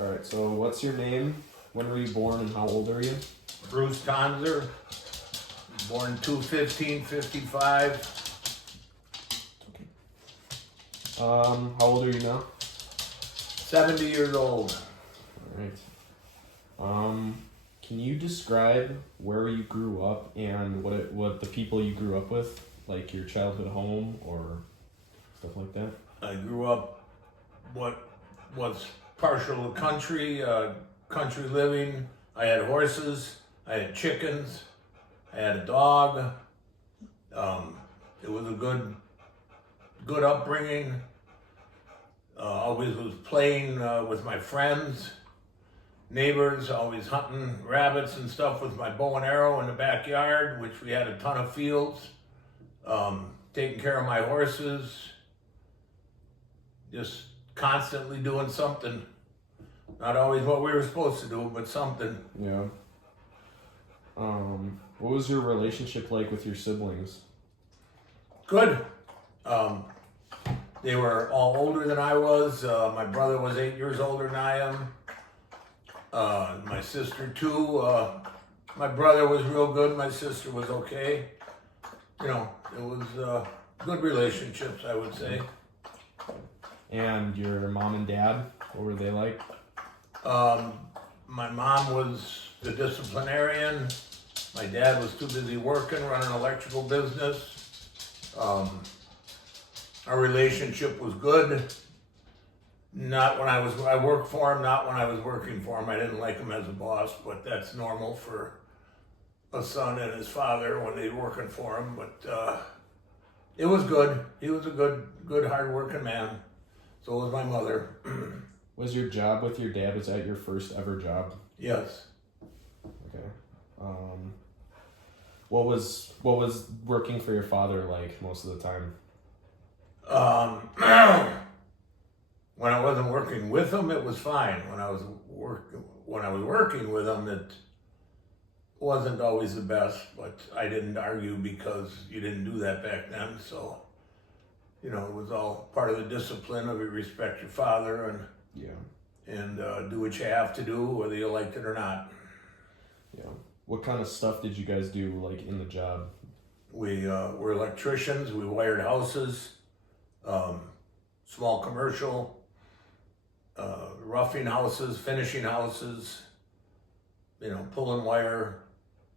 Alright, so what's your name? When were you born and how old are you? Bruce Tonzer, born 2/15/55. How old are you now? 70 years old. Alright. Can you describe where you grew up and what the people you grew up with, like your childhood home or stuff like that? I grew up what was partial country, country living. I had horses, I had chickens, I had a dog. It was a good upbringing. Always was playing with my friends, neighbors, always hunting rabbits and stuff with my bow and arrow in the backyard, which we had a ton of fields. Taking care of my horses, just constantly doing something. Not always what we were supposed to do, but something. Yeah. What was your relationship like with your siblings? Good. They were all older than I was. My brother was 8 years older than I am. My sister too. My brother was real good. My sister was okay. You know, it was good relationships, I would say. And your mom and dad, what were they like? My mom was the disciplinarian. My dad was too busy working, running an electrical business. Our relationship was good. Not when I worked for him, not when I was working for him. I didn't like him as a boss, but that's normal for a son and his father when they're working for him. But it was good. He was a good hard-working man. So was my mother. Was your job with your dad, was that your first ever job? Yes. Okay. What was working for your father like most of the time? When I wasn't working with him, it was fine. When I was working with him, it wasn't always the best. But I didn't argue because you didn't do that back then. So, you know, it was all part of the discipline of you respect your father and do what you have to do, whether you liked it or not. Yeah. What kind of stuff did you guys do like in the job? We were electricians. We wired houses, small commercial, roughing houses, finishing houses, you know, pulling wire,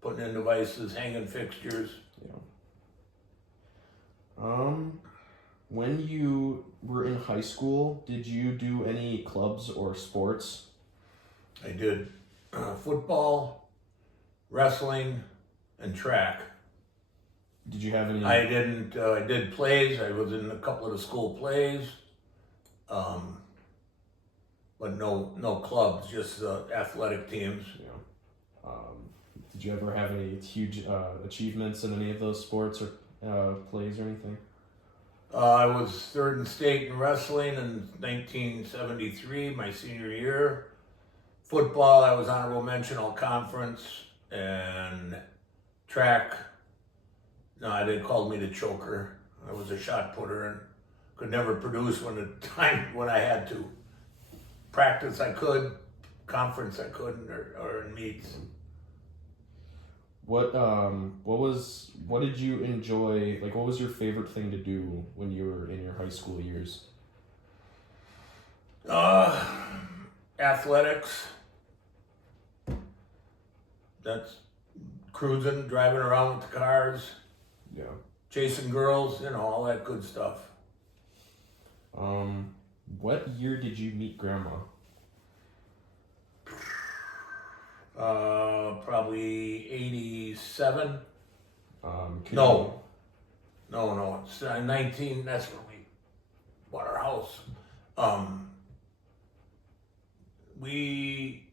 putting in devices, hanging fixtures. Yeah. When you were in high school, did you do any clubs or sports? I did football, wrestling, and track. Did you have any? I didn't. I did plays. I was in a couple of the school plays, but no clubs, just athletic teams. Yeah. Did you ever have any huge achievements in any of those sports or plays or anything? I was third in state in wrestling in 1973, my senior year. Football, I was honorable mention all conference, and track. No, they called me the choker. I was a shot putter and could never produce when I had to. Practice I could, conference I couldn't, or in meets. What did you enjoy? Like, what was your favorite thing to do when you were in your high school years? Athletics. That's cruising, driving around with the cars. Yeah. Chasing girls, you know, all that good stuff. What year did you meet Grandma? Probably 87. No. No, it's 19, that's when we bought our house. We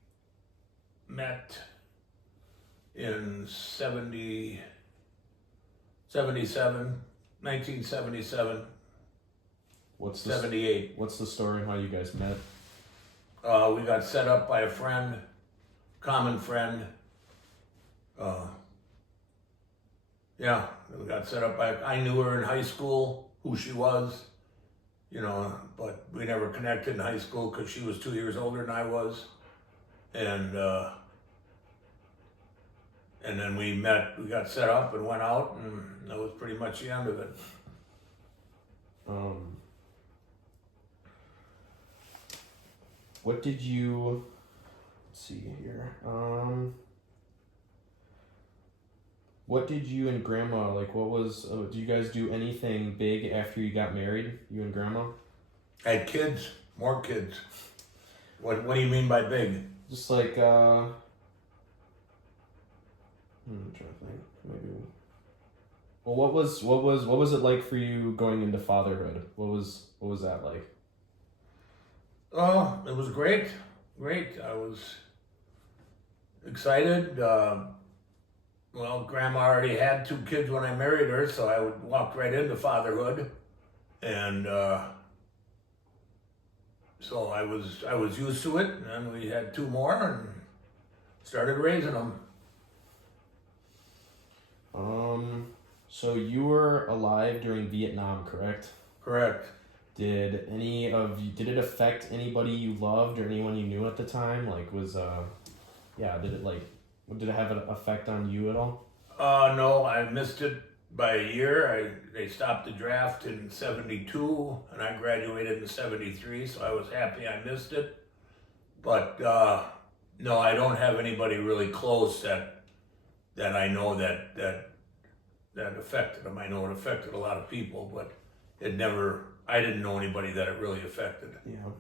met in 1977, What's 78. What's the story on how you guys met? We got set up by a friend, common friend. We got set up by, I knew her in high school, who she was. but we never connected in high school because she was 2 years older than I was. And then we got set up and went out, and that was pretty much the end of it. What did you, let's see here, what did you and Grandma, like, do you guys do anything big after you got married, you and Grandma? I had kids, more kids. What do you mean by big? Just like, I'm trying to think, maybe. Well, what was it like for you going into fatherhood? What was that like? Oh, it was great. I was excited. Well, Grandma already had 2 kids when I married her, so I walked right into fatherhood, and so I was used to it. And then we had 2 more and started raising them. So you were alive during Vietnam, correct? Correct. Did it affect anybody you loved or anyone you knew at the time? Like, did it have an effect on you at all? No, I missed it by a year. They stopped the draft in '72, and I graduated in '73, so I was happy I missed it. But no, I don't have anybody really close that I know that affected them. I know it affected a lot of people, but I didn't know anybody that it really affected. Yeah.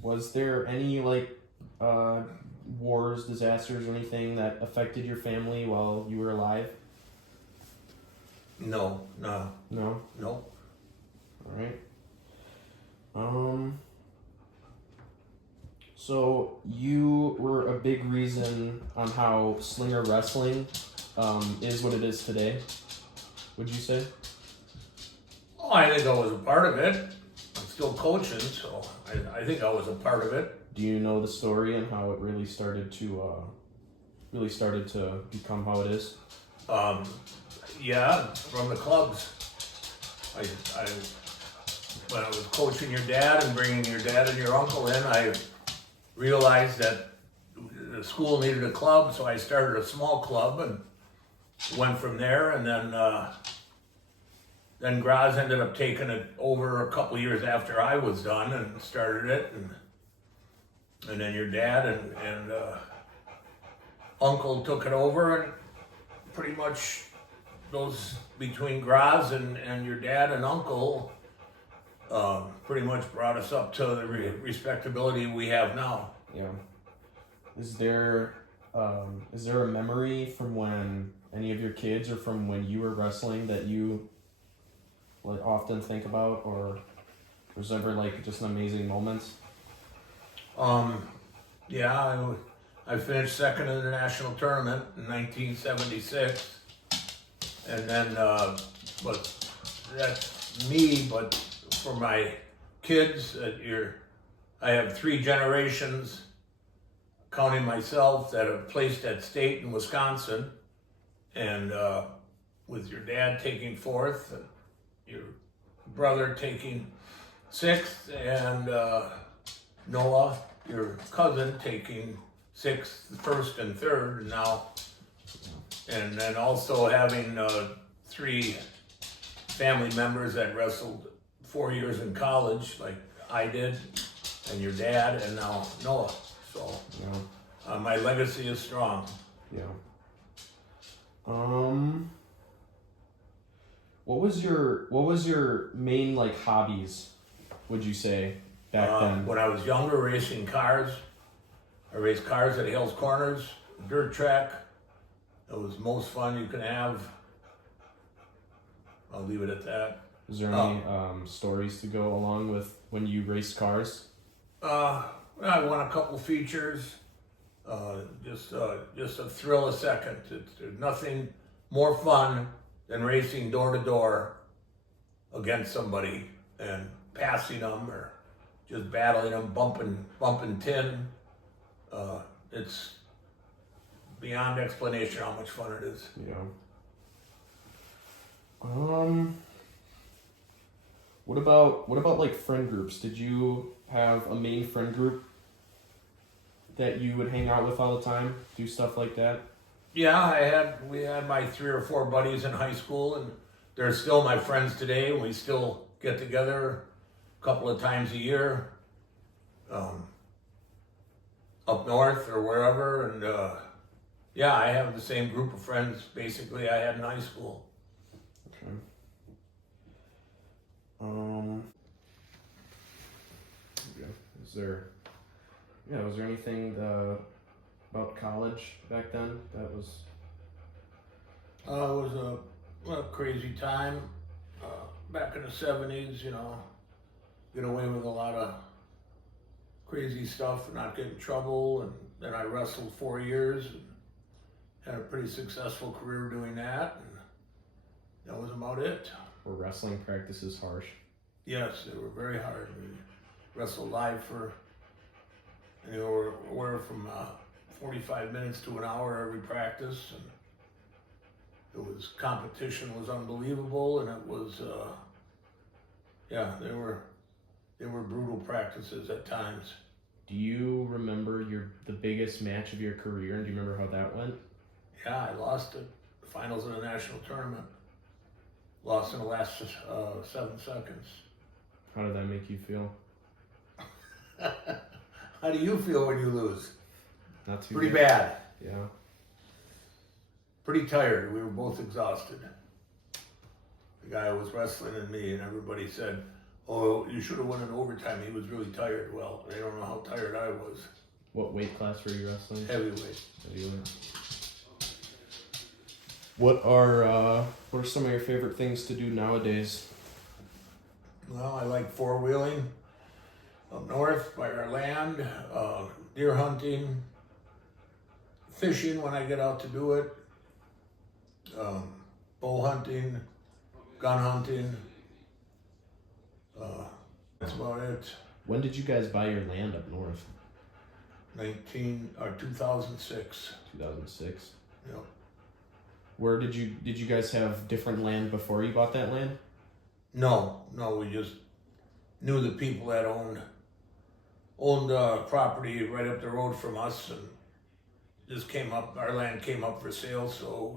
Was there any wars, disasters, or anything that affected your family while you were alive? No. No? No. Alright. So you were a big reason on how Slinger Wrestling is what it is today, would you say? Oh, I think I was a part of it. I'm still coaching, so I think I was a part of it. Do you know the story and how it really started to become how it is? Yeah, from the clubs. When I was coaching your dad and bringing your dad and your uncle in, I realized that the school needed a club, so I started a small club and went from there. And then Graz ended up taking it over a couple years after I was done and started it, and then your dad and uncle took it over, and pretty much those between Graz and your dad and uncle pretty much brought us up to the respectability we have now. Yeah. Is there a memory from when any of your kids or from when you were wrestling that you often think about, or was ever just an amazing moment? Yeah, I finished second in the national tournament in 1976, and then but that's me. But for my kids, I have 3 generations, counting myself, that have placed at state in Wisconsin, and with your dad taking 4th, and your brother taking 6th, and Noah, your cousin, taking 6th, 1st, and 3rd now, and then also having 3 family members that wrestled 4 years in college, like I did, and your dad, and now Noah. So my legacy is strong. Yeah. What was your main hobbies, would you say, back then? When I was younger, racing cars. I raced cars at Hales Corners, dirt track. It was the most fun you can have. I'll leave it at that. Is there any stories to go along with when you raced cars? I won a couple features. Just a thrill a second. There's nothing more fun than racing door to door against somebody and passing them or just battling them, bumping tin. It's beyond explanation how much fun it is. Yeah. What about like friend groups? Did you have a main friend group that you would hang out with all the time, do stuff like that? Yeah, we had my 3 or 4 buddies in high school, and they're still my friends today. We still get together a couple of times a year, up north or wherever. And yeah, I have the same group of friends basically I had in high school. Okay. Um. Yeah. Was there anything about college back then that was? It was a crazy time back in the 70s. You know, get away with a lot of crazy stuff and not get in trouble. And then I wrestled 4 years and had a pretty successful career doing that. And that was about it. Were wrestling practices harsh? Yes, they were very hard. We wrestled live for anywhere from 45 minutes to an hour every practice, and competition was unbelievable, and it was yeah, they were brutal practices at times. Do you remember the biggest match of your career, and do you remember how that went? Yeah, I lost the finals in a national tournament. Lost in the last 7 seconds. How did that make you feel? How do you feel when you lose? Not too Pretty bad. Yeah. Pretty tired. We were both exhausted. The guy was wrestling and me, and everybody said, "Oh, you should have won in overtime. He was really tired." Well, they don't know how tired I was. What weight class were you wrestling? Heavyweight. Heavyweight. What are some of your favorite things to do nowadays? Well, I like four-wheeling up north by our land, deer hunting, fishing when I get out to do it, bow hunting, gun hunting. That's about it. When did you guys buy your land up north? 2006. 2006. Yep. Where did you guys have different land before you bought that land? No, we just knew the people that owned property right up the road from us, and just our land came up for sale, so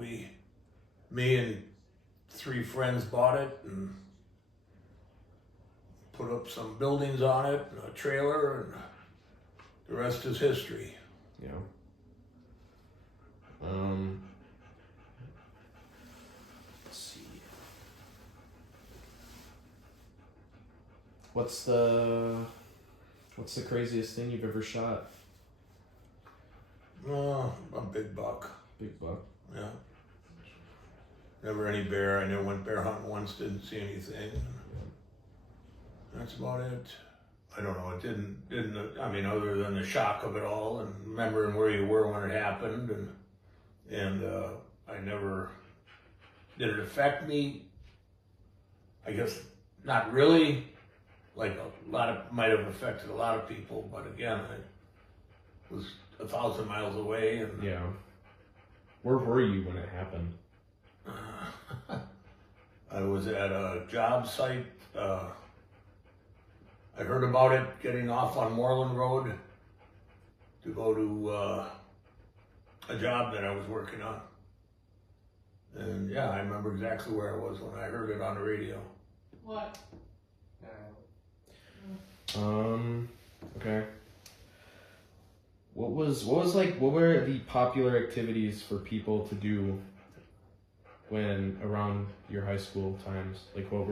me and 3 friends bought it and put up some buildings on it, and a trailer, and the rest is history. Yeah. Let's see. What's the craziest thing you've ever shot? Oh, a big buck. Big buck. Yeah. Never any bear. I never went bear hunting once, didn't see anything. That's about it. I don't know, it didn't, I mean, other than the shock of it all and remembering where you were when it happened, and I never, did it affect me? I guess not really. Like might have affected a lot of people, but again, I was 1,000 miles away, and Yeah. Where were you when it happened? I was at a job site. I heard about it getting off on Moreland Road to go to a job that I was working on. And yeah, I remember exactly where I was when I heard it on the radio. What? Okay. What were the popular activities for people to do when around your high school times? Like what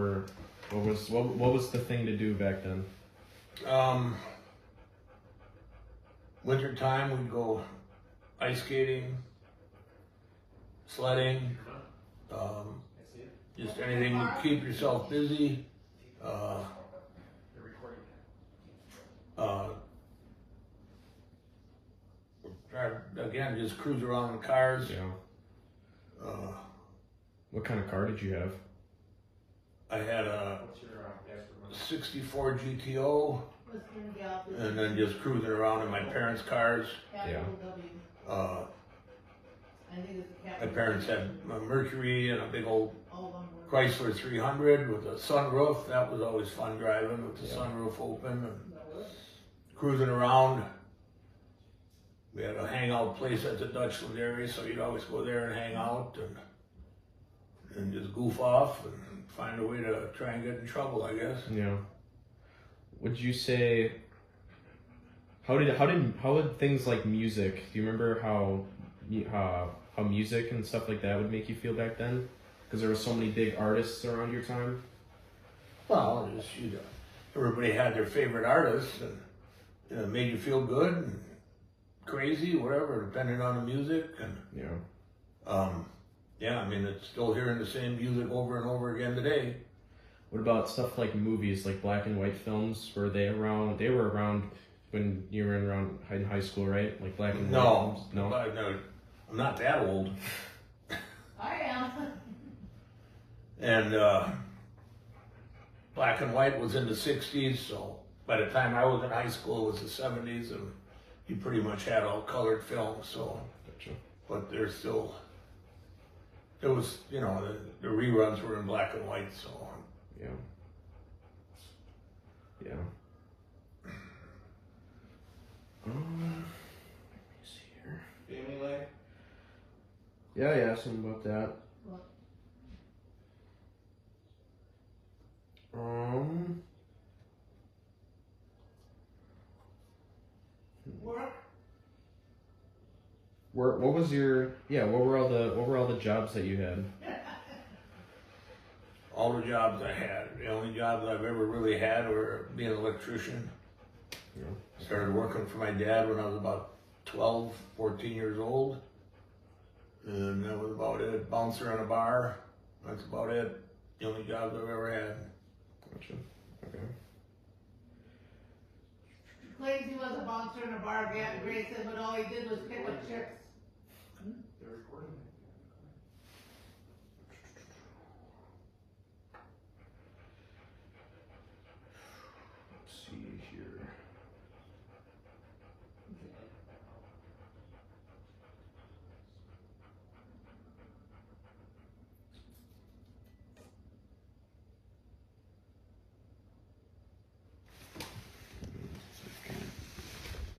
was the thing to do back then? Winter time, we'd go ice skating, sledding, just anything to keep yourself busy. Again, just cruise around in cars. Yeah. What kind of car did you have? I had a 64 GTO, and then just cruising around in my parents' cars. Yeah. My parents had a Mercury and a big old Chrysler 300 with a sunroof. That was always fun driving with the sunroof open and cruising around. We had a hangout place at the Dutchland area, so you'd always go there and hang out and just goof off and find a way to try and get in trouble, I guess. Yeah. Would you say how would things like music? Do you remember how music and stuff like that would make you feel back then? Because there were so many big artists around your time. Well, just, everybody had their favorite artists, and it made you feel good and crazy, whatever, depending on the music. And yeah, I mean, it's still hearing the same music over and over again today. What about stuff like movies, like black and white films? Were they around? They were around when you were around in high school, right? Like black and white films? No, I'm not that old. I am. And black and white was in the 60s, so by the time I was in high school, it was the 70s, and you pretty much had all colored films, so. Gotcha. But there's still, there was, the reruns were in black and white, so. Yeah. Yeah. Let me see here. Family life? Yeah, I asked him about that. What? Work? What was your what were all the jobs that you had? All the jobs I had, the only jobs I've ever really had were being an electrician. Yeah. Started working for my dad when I was about 12, 14 years old. And that was about it. Bouncer on a bar. That's about it. The only jobs I've ever had. Gotcha. Okay. Claims he was a bouncer in a bar, Grayson, but all he did was pick up chicks. They're recording.